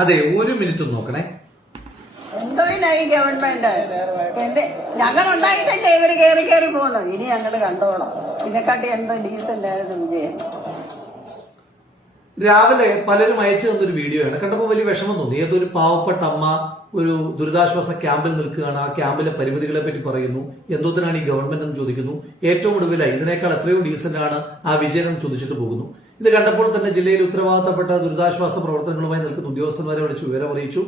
അതെ, ഒരു മിനിറ്റ് നോക്കണേ. എന്തോ ഈ ഗവൺമെന്റ് ഞങ്ങൾ ഉണ്ടായിട്ടല്ലേ ഇവര് കയറി പോകുന്നത്. ഇനി ഞങ്ങള് കണ്ടോളാം. ഇതിനെക്കാട്ടി എന്തോ ഡീസന്റ് ആയിരുന്നു വിജയൻ. രാവിലെ പലരും അയച്ചു തന്നൊരു വീഡിയോ ആണ്. കണ്ടപ്പോൾ വലിയ വിഷമം തോന്നി. ഏതൊരു പാവപ്പെട്ട അമ്മ ഒരു ദുരിതാശ്വാസ ക്യാമ്പിൽ നിൽക്കുകയാണ്. ആ ക്യാമ്പിലെ പരിമിതികളെ പറ്റി പറയുന്നു. എന്തോത്തിനാണ് ഈ ഗവൺമെന്റ് എന്ന് ചോദിക്കുന്നു. ഏറ്റവും ഒടുവിലായി ഇതിനേക്കാൾ എത്രയോ ഡീസന്റ് ആണ് ആ വിജയൻ എന്ന് ചോദിച്ചിട്ട് പോകുന്നു. ഇത് കണ്ടപ്പോൾ തന്നെ ജില്ലയിൽ ഉത്തരവാദിത്തപ്പെട്ട ദുരിതാശ്വാസ പ്രവർത്തനങ്ങളുമായി നിൽക്കുന്ന ഉദ്യോഗസ്ഥന്മാരെ വിളിച്ച് വിവരം അറിയിച്ചു.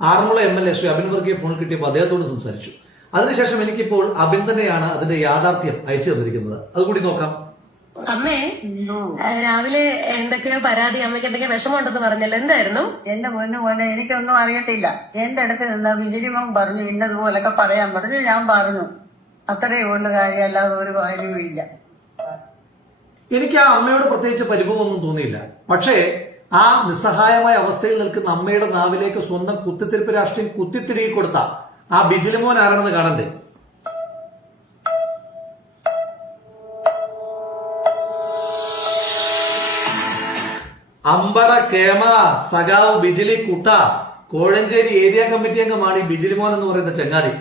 ആറന്മുള MLA ശ്രീ അബിൻ വർഗീയെ ഫോൺ കിട്ടിയപ്പോൾ അദ്ദേഹത്തോട് സംസാരിച്ചു. അതിനുശേഷം എനിക്കിപ്പോൾ അബിൻ തന്നെയാണ് അതിന്റെ യാഥാർത്ഥ്യം അയച്ചു തന്നിരിക്കുന്നത്. അതുകൂടി നോക്കാം. അമ്മേ, രാവിലെ എന്തൊക്കെയോ പരാതി, അമ്മയ്ക്ക് എന്തൊക്കെയോ വിഷമമുണ്ടെന്ന് പറഞ്ഞല്ലോ, എന്തായിരുന്നു? എന്റെ പോലെ എനിക്കൊന്നും അറിയത്തില്ല. എന്റെ അടുത്ത് നിന്ന് വിജിലിമം പറഞ്ഞു ഇന്നതുപോലൊക്കെ പറയാൻ പറഞ്ഞു. ഞാൻ പറഞ്ഞു. അത്രയേ ഉള്ള കാര്യം, അല്ലാതെ ഒരു കാര്യവും ഇല്ല. എനിക്ക് ആ അമ്മയോട് പ്രത്യേകിച്ച് പരിഭവമൊന്നും തോന്നിയില്ല. പക്ഷേ ആ നിസ്സഹായമായ അവസ്ഥയിൽ നിൽക്കുന്ന അമ്മയുടെ നാവിലേക്ക് സ്വന്തം കുത്തിത്തിരിപ്പ് രാഷ്ട്രീയം കുത്തിത്തിരികെ കൊടുത്ത ആ ബിജിലിമോൻ ആരാണെന്ന് കാണണ്ടേ? അമ്പട കേമ സഖാവ് ബിജിലി കുട്ട, കോഴഞ്ചേരി ഏരിയ കമ്മിറ്റി അംഗമാണ് ഈ ബിജിലിമോൻ എന്ന് പറയുന്ന ചങ്ങാതി.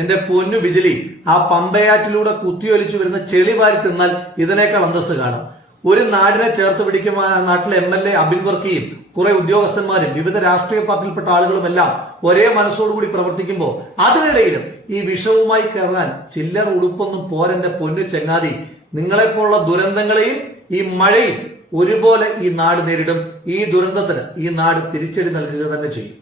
എന്റെ പൊന്നു ബിജിലി, ആ പമ്പയാറ്റിലൂടെ കുത്തിയൊലിച്ചു വരുന്ന ചെളി വാരി തിന്നാൽ ഇതിനേക്കാൾ അന്തസ്സ് കാണും. ഒരു നാടിനെ ചേർത്ത് പിടിക്കുന്ന നാട്ടിലെ MLA അബിൻ വർക്കിയും കുറെ ഉദ്യോഗസ്ഥന്മാരും വിവിധ രാഷ്ട്രീയ പാർട്ടിയിൽപ്പെട്ട ആളുകളുമെല്ലാം ഒരേ മനസ്സോടുകൂടി പ്രവർത്തിക്കുമ്പോൾ അതിനിടയിലും ഈ വിഷവുമായി കയറാൻ ചില്ലറ ഉടുപ്പൊന്നും പോരെന്റെ പൊന്നു ചങ്ങാതി. നിങ്ങളെപ്പോലുള്ള ദുരന്തങ്ങളെയും ഈ മഴയും ഒരുപോലെ ഈ നാട് നേരിടും. ഈ ദുരന്തത്തിന് ഈ നാട് തിരിച്ചടി നൽകുക തന്നെ ചെയ്യും.